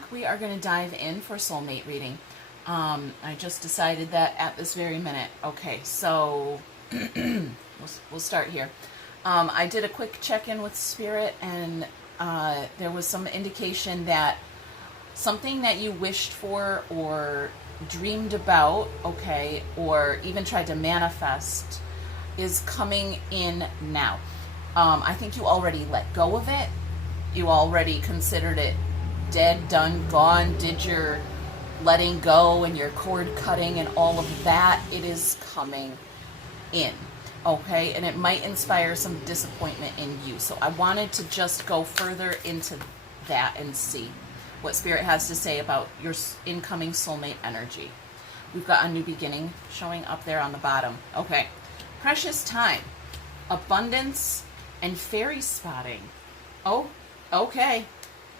back. We are going to dive in for soulmate reading. I just decided that at this very minute. Okay, so we'll start here. I did a quick check-in with Spirit, and there was some indication that something that you wished for or dreamed about, okay, or even tried to manifest is coming in now. I think you already let go of it. You already considered it dead, done, gone, did your letting go and your cord cutting and all of that. It is coming in, okay? And it might inspire some disappointment in you. So I wanted to just go further into that and see what Spirit has to say about your incoming soulmate energy. We've got a new beginning showing up there on the bottom. Okay. Precious time, abundance, and fairy spotting. Oh, okay.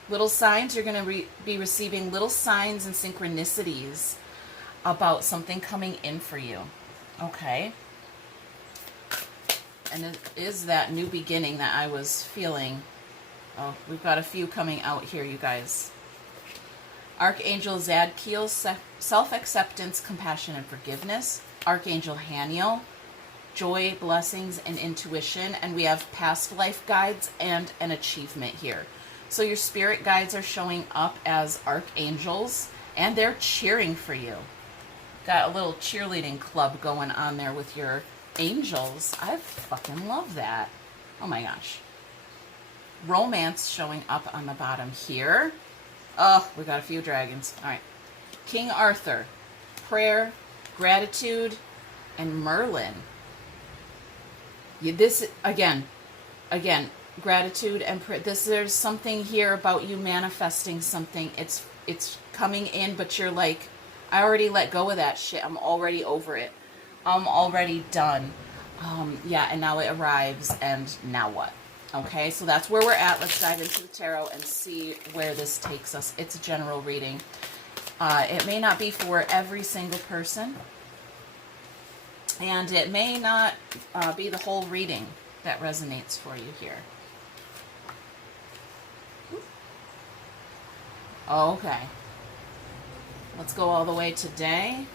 Little signs. You're going to be receiving little signs and synchronicities about something coming in for you. Okay. And it is that new beginning that I was feeling. Oh, we've got a few coming out here, you guys. Archangel Zadkiel, self-acceptance, compassion, and forgiveness. Archangel Haniel, joy, blessings, and intuition. And we have past life guides and an achievement here. So your spirit guides are showing up as archangels, and they're cheering for you. Got a little cheerleading club going on there with your angels. I fucking love that. Oh my gosh. Romance showing up on the bottom here. Oh, we got a few dragons. All right. King Arthur, prayer, gratitude, and Merlin. This again, gratitude and prayer. There's something here about you manifesting something. It's coming in, but you're like, I already let go of that shit. I'm already over it. I'm already done. Yeah, and now it arrives, and now what? Okay, so that's where we're at. Let's dive into the tarot and see where this takes us. It's a general reading. It may not be for every single person, and it may not be the whole reading that resonates for you here. Okay. Let's go all the way today.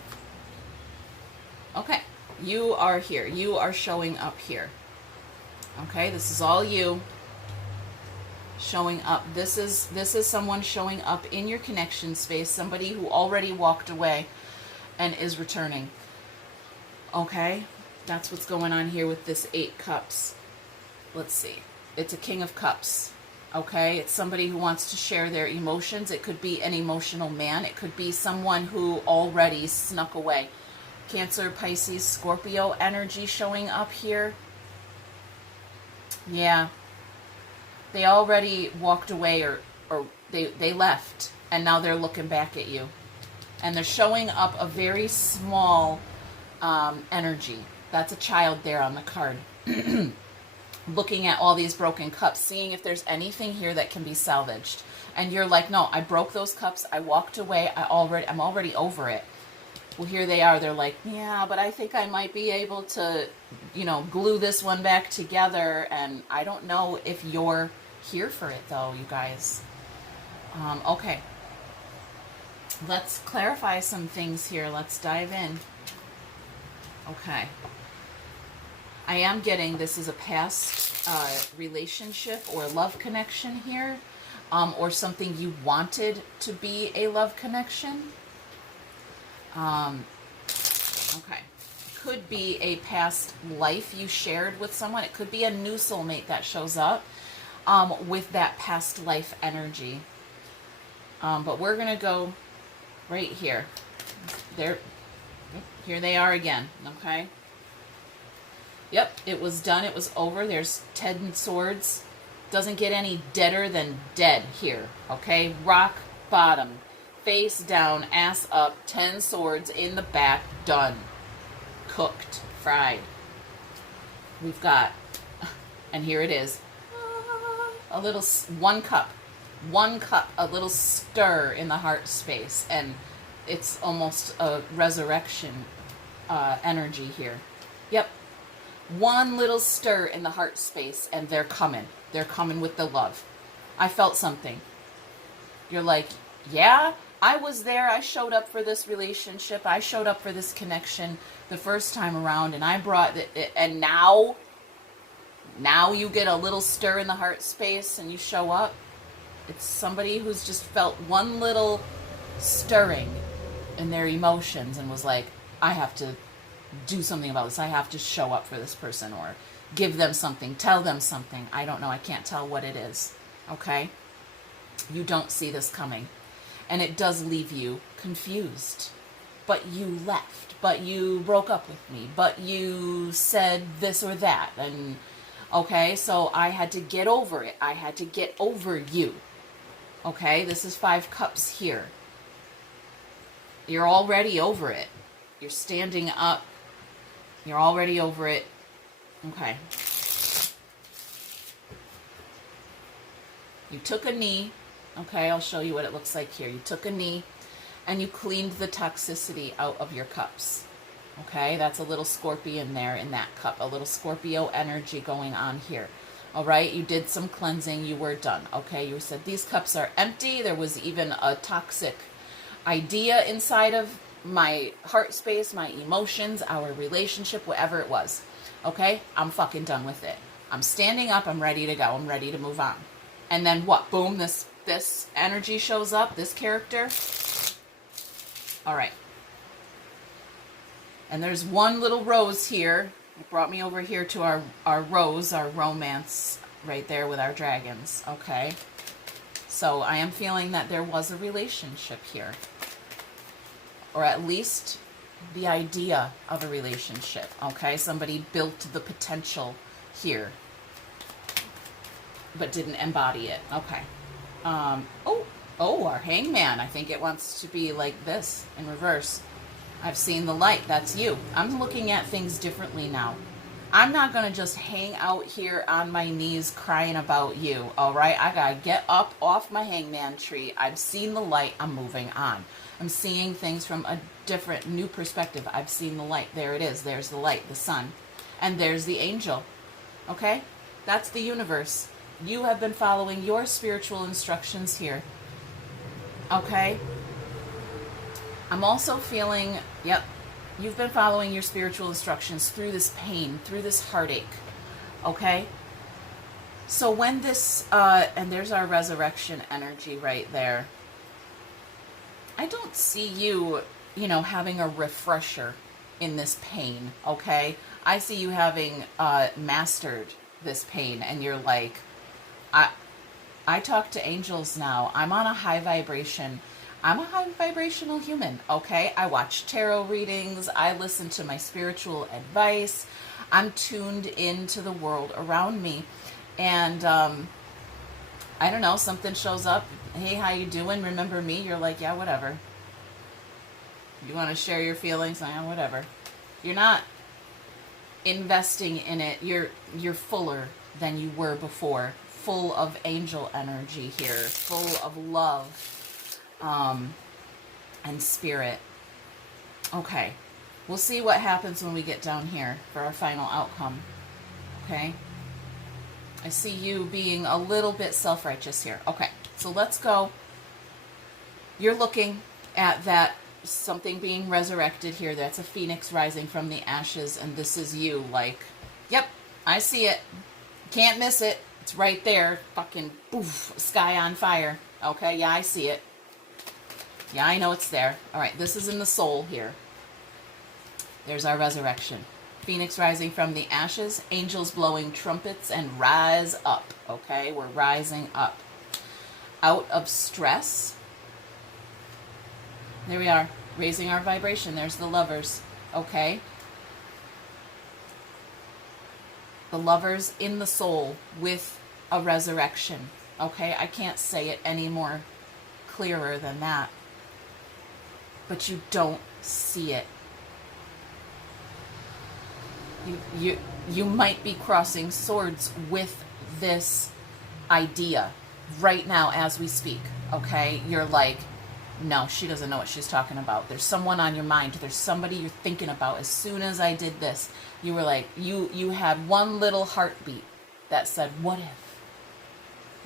Okay. You are here. You are showing up here. Okay, this is all you showing up. This is someone showing up in your connection space, somebody who already walked away and is returning. Okay, that's what's going on here with this 8 cups. Let's see. It's a King of Cups. Okay, it's somebody who wants to share their emotions. It could be an emotional man. It could be someone who already snuck away. Cancer, Pisces, Scorpio energy showing up here. Yeah. They already walked away or they left, and now they're looking back at you. And they're showing up a very small energy. That's a child there on the card. Looking at all these broken cups, seeing if there's anything here that can be salvaged. And you're like, no, I broke those cups. I walked away. I'm already over it. Well, here they are. They're like, yeah, but I think I might be able to, glue this one back together. And I don't know if you're here for it, though, you guys. Okay. Let's clarify some things here. Let's dive in. Okay. I am getting this is a past relationship or love connection here, or something you wanted to be a love connection. Okay. Could be a past life you shared with someone. It could be a new soulmate that shows up with that past life energy. But we're going to go right here. Here they are again. Okay. Yep, it was done. It was over. There's 10 swords. Doesn't get any deader than dead here. Okay. Rock bottom. Face down, ass up, 10 swords in the back, done. Cooked, fried. We've got, and here it is, a little, 1 cup, a little stir in the heart space, and it's almost a resurrection energy here. Yep, 1 little stir in the heart space, and they're coming with the love. I felt something. You're like, yeah, I was there. I showed up for this relationship. I showed up for this connection the first time around, and I brought it. And now you get a little stir in the heart space and you show up. It's somebody who's just felt one little stirring in their emotions and was like, I have to do something about this. I have to show up for this person or give them something, tell them something. I don't know. I can't tell what it is. Okay? You don't see this coming. And it does leave you confused. But you left. But you broke up with me. But you said this or that. And okay, so I had to get over it. I had to get over you. Okay, this is 5 cups here. You're already over it. You're standing up. You're already over it. Okay. You took a knee. Okay, I'll show you what it looks like here. You took a knee and you cleaned the toxicity out of your cups. Okay, that's a little scorpion there in that cup. A little Scorpio energy going on here. All right, you did some cleansing. You were done. Okay, you said these cups are empty. There was even a toxic idea inside of my heart space, my emotions, our relationship, whatever it was. Okay, I'm fucking done with it. I'm standing up. I'm ready to go. I'm ready to move on. And then what? Boom, this energy shows up, this character. All right. And there's one little rose here. It brought me over here to our rose, our romance right there with our dragons. Okay. So I am feeling that there was a relationship here. Or at least the idea of a relationship. Okay. Somebody built the potential here, but didn't embody it. Okay. Oh, our hangman. I think it wants to be like this in reverse. I've seen the light. That's you. I'm looking at things differently now. I'm not going to just hang out here on my knees crying about you, all right? I got to get up off my hangman tree. I've seen the light. I'm moving on. I'm seeing things from a different, new perspective. I've seen the light. There it is. There's the light, the sun. And there's the angel, okay? That's the universe. You have been following your spiritual instructions here, okay? I'm also feeling, yep, you've been following your spiritual instructions through this pain, through this heartache, okay? So when this, and there's our resurrection energy right there. I don't see you, having a refresher in this pain, okay? I see you having mastered this pain, and you're like, I talk to angels now. I'm on a high vibration. I'm a high vibrational human, okay? I watch tarot readings. I listen to my spiritual advice. I'm tuned into the world around me. And I don't know, something shows up. Hey, how you doing? Remember me? You're like, yeah, whatever. You want to share your feelings? Yeah, whatever. You're not investing in it. You're fuller than you were before. Full of angel energy here. Full of love. And spirit. Okay. We'll see what happens when we get down here for our final outcome. Okay. I see you being a little bit self-righteous here. Okay. So let's go. You're looking at that something being resurrected here. That's a phoenix rising from the ashes. And this is you like, yep, I see it. Can't miss it. It's right there. Fucking poof, sky on fire. Okay. Yeah, I see it. Yeah, I know it's there. All right, this is in the soul here. There's our resurrection. Phoenix rising from the ashes, angels blowing trumpets, and rise up. Okay, we're rising up. Out of stress. There we are, raising our vibration. There's the lovers. Okay. The lovers in the soul with a resurrection. Okay, I can't say it any more clearer than that. But you don't see it. You might be crossing swords with this idea right now as we speak, okay? You're like, no, she doesn't know what she's talking about. There's someone on your mind. There's somebody you're thinking about. As soon as I did this, you were like, you had one little heartbeat that said, what if?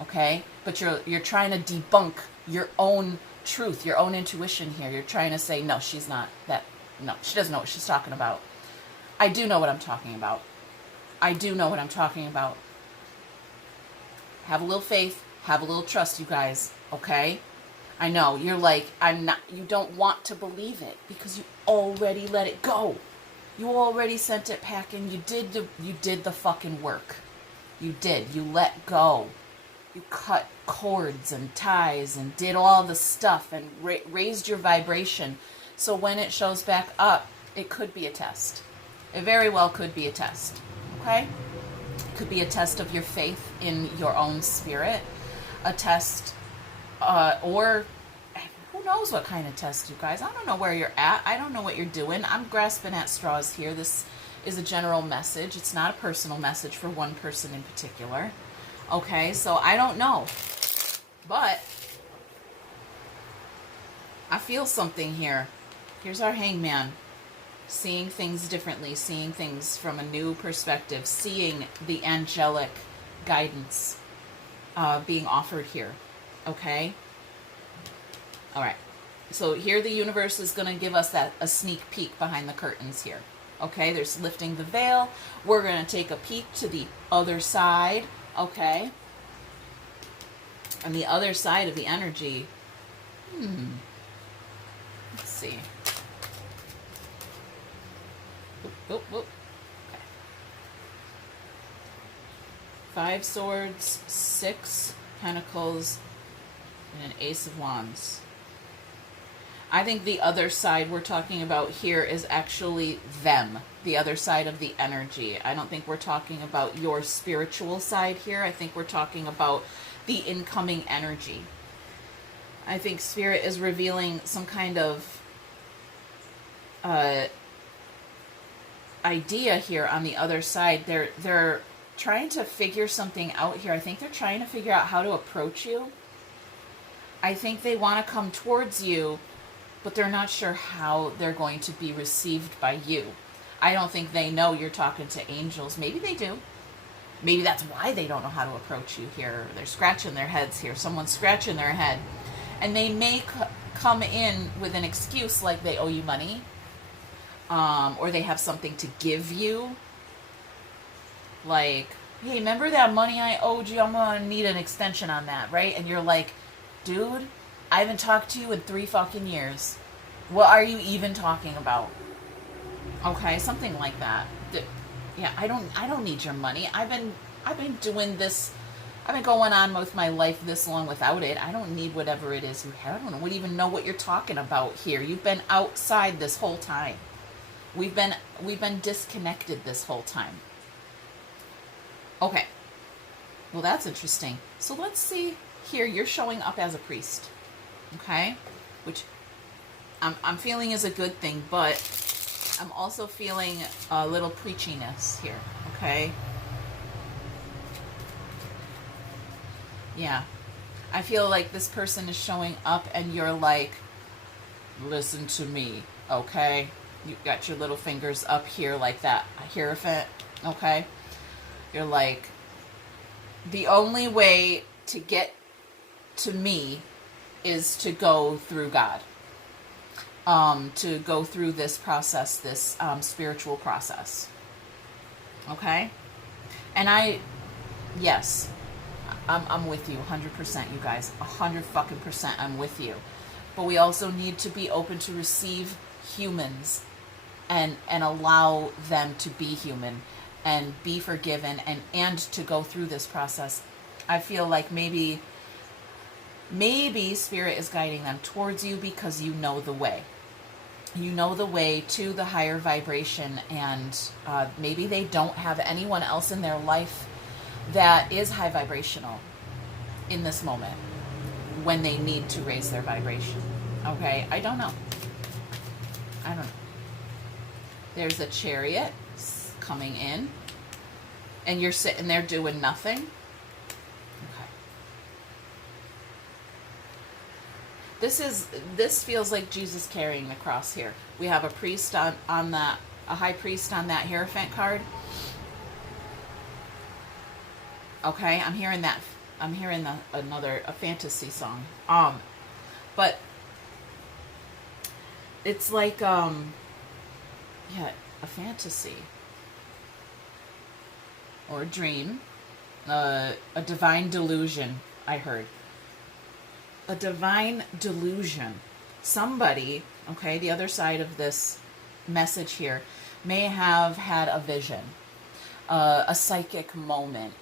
Okay? But you're trying to debunk your own truth, your own intuition here. You're trying to say, no, she's not that. No, she doesn't know what she's talking about. I do know what I'm talking about. I do know what I'm talking about. Have a little faith. Have a little trust, you guys. Okay? I know. You're like, I'm not. You don't want to believe it because you already let it go. You already sent it packing. You did the fucking work. You did. You let go. You cut cords and ties and did all the stuff and raised your vibration. So when it shows back up, it could be a test. It very well could be a test. Okay? It could be a test of your faith in your own spirit. A test, or who knows what kind of test, you guys. I don't know where you're at. I don't know what you're doing. I'm grasping at straws here. This is a general message. It's not a personal message for one person in particular. Okay, so I don't know. But I feel something here. Here's our hangman. Seeing things differently, seeing things from a new perspective, seeing the angelic guidance being offered here. Okay? All right. So here the universe is going to give us a sneak peek behind the curtains here. Okay? There's lifting the veil. We're going to take a peek to the other side. Okay? And the other side of the energy. Let's see. Whoop. Okay. 5 swords, 6 pentacles, and an ace of wands. I think the other side we're talking about here is actually them, the other side of the energy. I don't think we're talking about your spiritual side here. I think we're talking about the incoming energy. I think Spirit is revealing some kind of idea here on the other side. They're trying to figure something out here. I think they're trying to figure out how to approach you. I think they want to come towards you, but they're not sure how they're going to be received by you. I don't think they know you're talking to angels. Maybe they do. Maybe that's why they don't know how to approach you here. They're scratching their heads here. Someone's scratching their head. And they may come in with an excuse like they owe you money. Or they have something to give you. Like, hey, remember that money I owed you? I'm going to need an extension on that, right? And you're like, dude, I haven't talked to you in 3 fucking years. What are you even talking about? Okay, something like that. Yeah, I don't need your money. I've been doing this. I've been going on with my life this long without it. I don't need whatever it is you have. I don't even know what you're talking about here. You've been outside this whole time. We've been disconnected this whole time. Okay. Well, that's interesting. So let's see here. You're showing up as a priest. Okay? Which I'm feeling is a good thing, but I'm also feeling a little preachiness here. Okay? Yeah. I feel like this person is showing up and you're like, listen to me. Okay? You got your little fingers up here like that hierophant. Okay? You're like, the only way to get to me is to go through God. To go through this process, this spiritual process. Okay? And yes, I'm with you 100%, you guys. 100% I'm with you. But we also need to be open to receive humans and allow them to be human and be forgiven and to go through this process. I feel like maybe Spirit is guiding them towards you because you know the way. You know the way to the higher vibration, and maybe they don't have anyone else in their life that is high vibrational in this moment when they need to raise their vibration. Okay? I don't know. There's a Chariot coming in, and you're sitting there doing nothing. Okay. This feels like Jesus carrying the cross here. We have a priest on that, a high priest on that Hierophant card. Okay, I'm hearing a fantasy song. But It's like, yeah, a fantasy or a dream, a divine delusion, I heard. A divine delusion. Somebody, okay, the other side of this message here, may have had a vision, a psychic moment,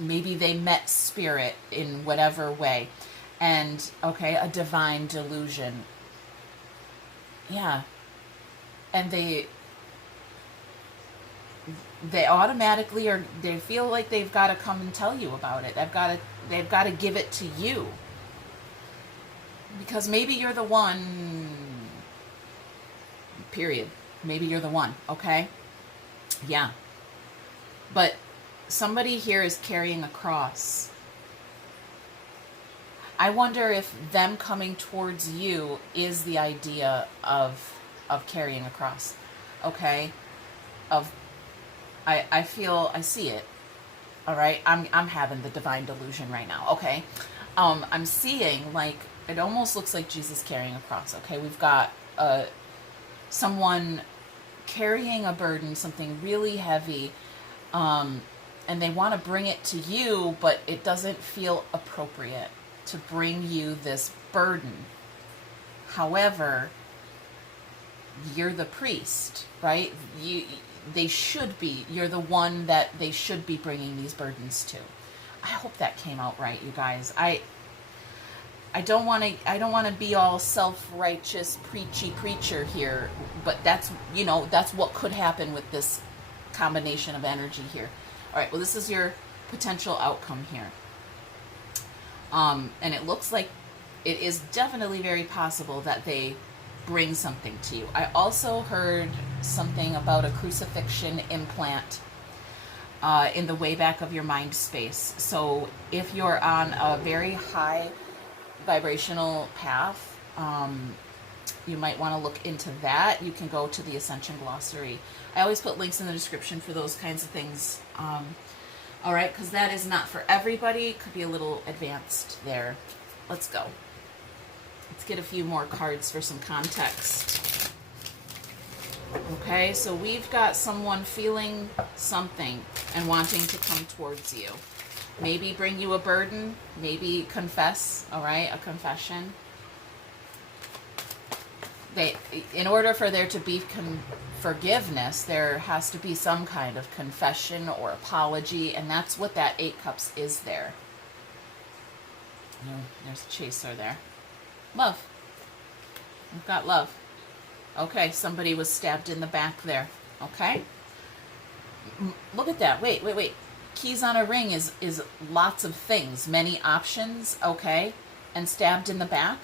maybe they met spirit in whatever way, and, okay, a divine delusion. Yeah. And they automatically are, they feel like they've got to come and tell you about it. They've got to give it to you. Because maybe you're the one, period. Maybe you're the one, okay? Yeah. But somebody here is carrying a cross. I wonder if them coming towards you is the idea of carrying a cross, okay? I feel, I see it, all right? I'm having the divine delusion right now, okay? I'm seeing, like, it almost looks like Jesus carrying a cross, okay? We've got someone carrying a burden, something really heavy, and they want to bring it to you, but it doesn't feel appropriate to bring you this burden. However, you're the priest, right? They should be. You're the one that they should be bringing these burdens to. I hope that came out right, you guys. I don't want to be all self-righteous preachy preacher here, but that's, you know, that's what could happen with this combination of energy here. All right, well, this is your potential outcome here. And it looks like it is definitely very possible that they bring something to you. I also heard something about a crucifixion implant in the way back of your mind space. So if you're on a very high vibrational path, you might want to look into that. You can go to the Ascension Glossary. I always put links in the description for those kinds of things. All right, because that is not for everybody. It could be a little advanced there. Let's go. Let's get a few more cards for some context. Okay, so we've got someone feeling something and wanting to come towards you. Maybe bring you a burden, maybe confess, all right, a confession. In order for there to be forgiveness, there has to be some kind of confession or apology, and that's what that 8 Cups is there. There's a chaser there. Love. We've got love. Okay, somebody was stabbed in the back there. Okay. Look at that. Wait. Keys on a ring is lots of things, many options, okay? And stabbed in the back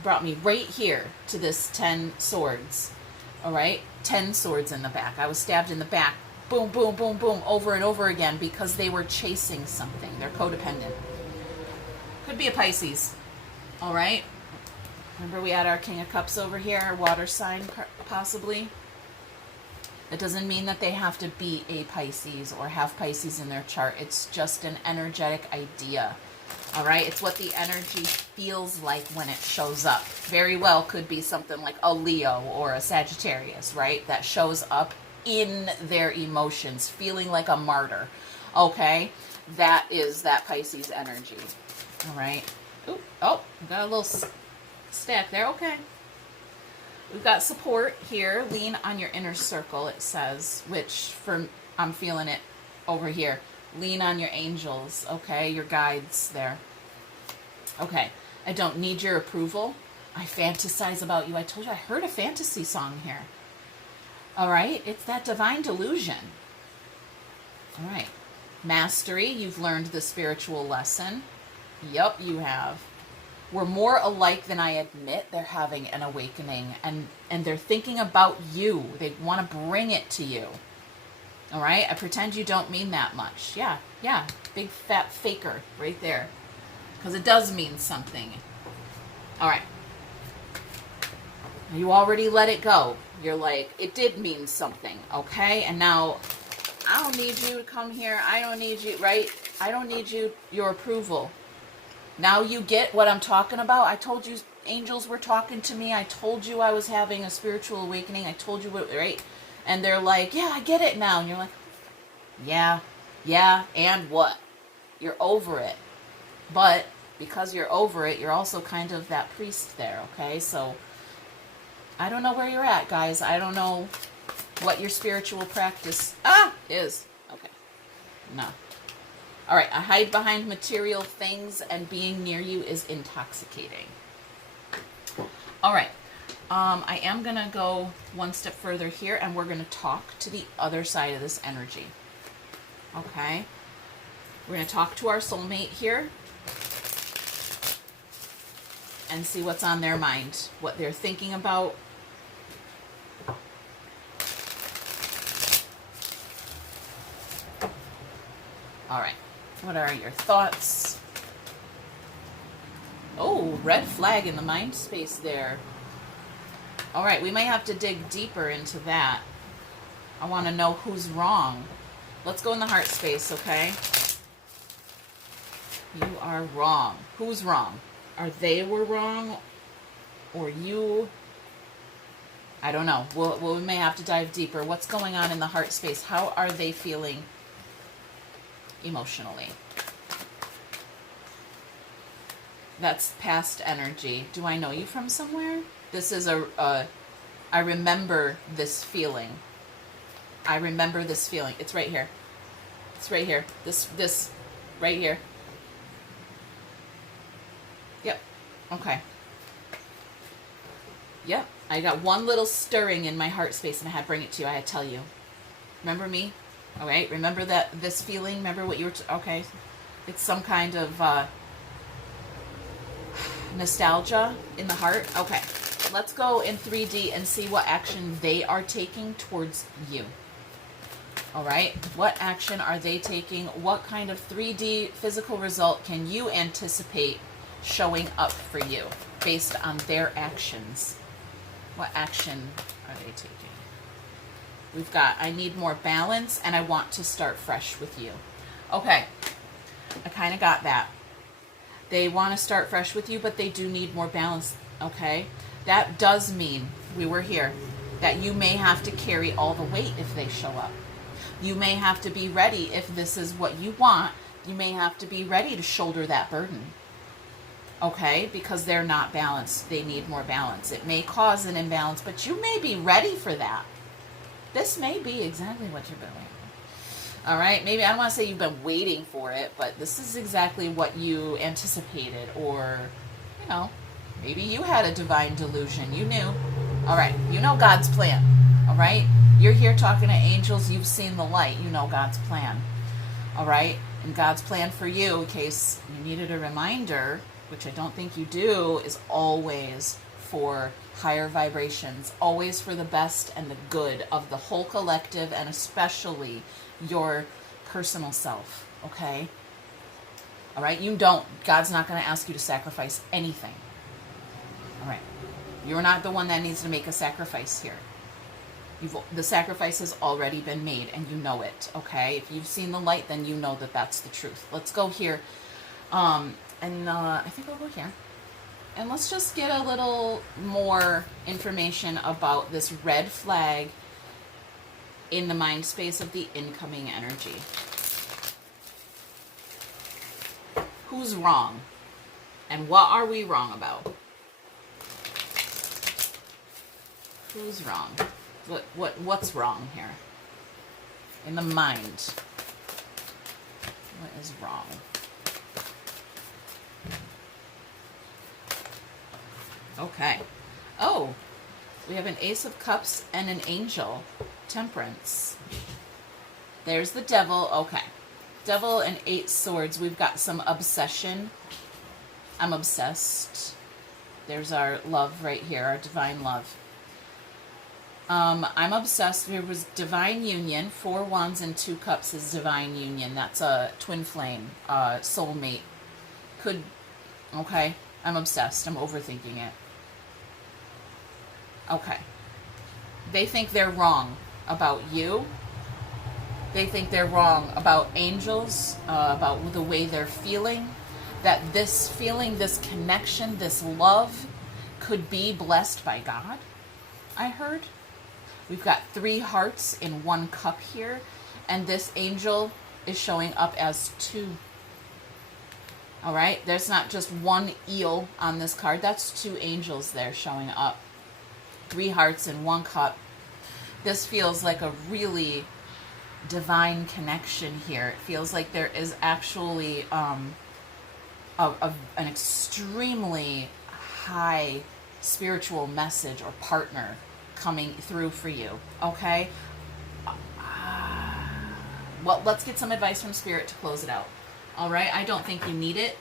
brought me right here to this 10 swords, all right? 10 swords in the back. I was stabbed in the back, boom, boom, boom, boom, over and over again because they were chasing something. They're codependent. Could be a Pisces, all right? Remember we had our King of Cups over here, our water sign possibly. That doesn't mean that they have to be a Pisces or have Pisces in their chart. It's just an energetic idea. All right? It's what the energy feels like when it shows up. Very well could be something like a Leo or a Sagittarius, right? That shows up in their emotions, feeling like a martyr. Okay? That is that Pisces energy. All right? Ooh, oh, got a little stack there. Okay. We've got support here. Lean on your inner circle, it says, which I'm feeling it over here. Lean on your angels, okay? Your guides there. Okay. I don't need your approval. I fantasize about you. I told you I heard a fantasy song here. All right? It's that divine delusion. All right. Mastery. You've learned the spiritual lesson. Yup, you have. We're more alike than I admit. They're having an awakening, and they're thinking about you. They want to bring it to you. All right? I pretend you don't mean that much. Yeah. Big fat faker right there. Because it does mean something. All right. You already let it go. You're like, it did mean something, okay? And now, I don't need you to come here. I don't need you, right? I don't need your approval. Now you get what I'm talking about. I told you angels were talking to me. I told you I was having a spiritual awakening. I told you what, right? And they're like, yeah, I get it now. And you're like, yeah, and what? You're over it. But because you're over it, you're also kind of that priest there, okay? So I don't know where you're at, guys. I don't know what your spiritual practice is. Okay. No. All right. I hide behind material things, and being near you is intoxicating. All right. I am going to go one step further here, and we're going to talk to the other side of this energy. Okay. We're going to talk to our soulmate here and see what's on their mind, what they're thinking about. All right. What are your thoughts? Oh, red flag in the mind space there. All right, we may have to dig deeper into that. I want to know who's wrong. Let's go in the heart space, okay? You are wrong. Who's wrong? Are they were wrong? Or you? I don't know. We may have to dive deeper. What's going on in the heart space? How are they feeling emotionally? That's past energy. Do I know you from somewhere? This is I remember this feeling. I remember this feeling. It's right here. It's right here. This right here. Yep. Okay. Yep. I got one little stirring in my heart space, and I had to bring it to you. I had to tell you. Remember me? All right. Remember this feeling? Remember what you were... okay. It's some kind of nostalgia in the heart. Okay. Let's go in 3D and see what action they are taking towards you. All right. What action are they taking? What kind of 3D physical result can you anticipate showing up for you based on their actions? What action are they taking? We've got, I need more balance, and I want to start fresh with you. Okay. I kind of got that. They want to start fresh with you, but they do need more balance. Okay. That does mean, we were here, that you may have to carry all the weight if they show up. You may have to be ready if this is what you want. You may have to be ready to shoulder that burden. Okay? Because they're not balanced. They need more balance. It may cause an imbalance, but you may be ready for that. This may be exactly what you've been waiting for. All right? Maybe, I don't want to say you've been waiting for it, but this is exactly what you anticipated, or, you know, maybe you had a divine delusion. You knew. All right. You know God's plan. All right? You're here talking to angels. You've seen the light. You know God's plan. All right? And God's plan for you, in case you needed a reminder, which I don't think you do, is always for higher vibrations, always for the best and the good of the whole collective, and especially your personal self. Okay? All right? God's not going to ask you to sacrifice anything. All right. You're not the one that needs to make a sacrifice here. The sacrifice has already been made, and you know it, okay? If you've seen the light, then you know that that's the truth. Let's go here. I think I'll go here. And let's just get a little more information about this red flag in the mind space of the incoming energy. Who's wrong? And what are we wrong about? Who's wrong? What's wrong here? In the mind. What is wrong? Okay. Oh, we have an Ace of Cups and an Angel. Temperance. There's the Devil. Okay. Devil and 8 Swords. We've got some obsession. I'm obsessed. There's our love right here, our divine love. I'm obsessed. There was divine union. 4 Wands and 2 Cups is divine union. That's a twin flame, soulmate. Okay. I'm obsessed. I'm overthinking it. Okay. They think they're wrong about you. They think they're wrong about angels, about the way they're feeling. That this feeling, this connection, this love could be blessed by God, I heard. We've got 3 hearts in 1 cup here, and this angel is showing up as 2. All right, there's not just 1 eel on this card. That's 2 angels there showing up. 3 hearts in 1 cup. This feels like a really divine connection here. It feels like there is actually an extremely high spiritual message or partner coming through for you, okay? Well, let's get some advice from Spirit to close it out. All right, I don't think you need it.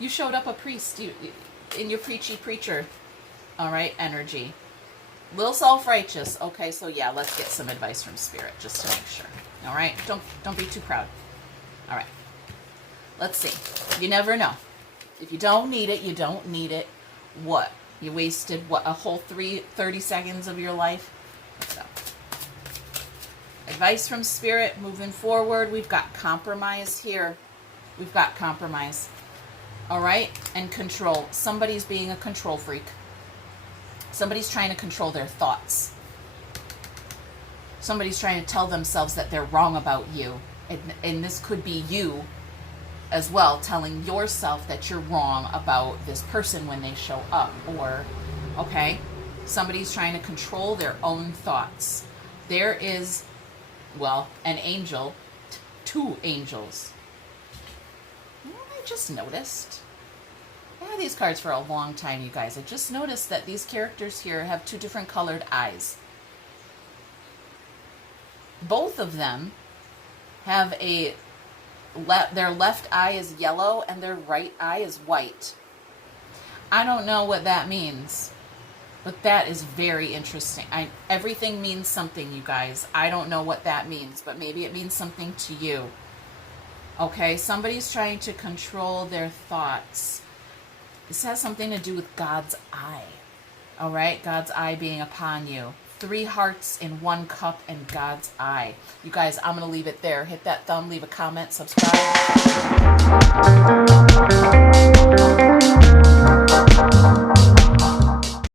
You showed up a priest in your preachy preacher, all right, energy. Little self-righteous. Okay, so yeah, let's get some advice from Spirit just to make sure. All right, don't be too proud. All right, let's see. You never know. If you don't need it, you don't need it. What? You wasted, what, a whole 30 seconds of your life? So, advice from Spirit moving forward. We've got compromise here. We've got compromise. All right? And control. Somebody's being a control freak. Somebody's trying to control their thoughts. Somebody's trying to tell themselves that they're wrong about you. And this could be you as well, telling yourself that you're wrong about this person when they show up. Or, okay, somebody's trying to control their own thoughts. There is, well, an angel, 2 angels. You know what I just noticed? I had these cards for a long time, you guys. I just noticed that these characters here have 2 different colored eyes. Both of them have their left eye is yellow and their right eye is white. I don't know what that means, but that is very interesting. Everything means something, you guys. I don't know what that means, but maybe it means something to you. Okay, somebody's trying to control their thoughts. This has something to do with God's eye. All right, God's eye being upon you. 3 hearts in 1 cup and God's eye. You guys, I'm going to leave it there. Hit that thumb, leave a comment, subscribe.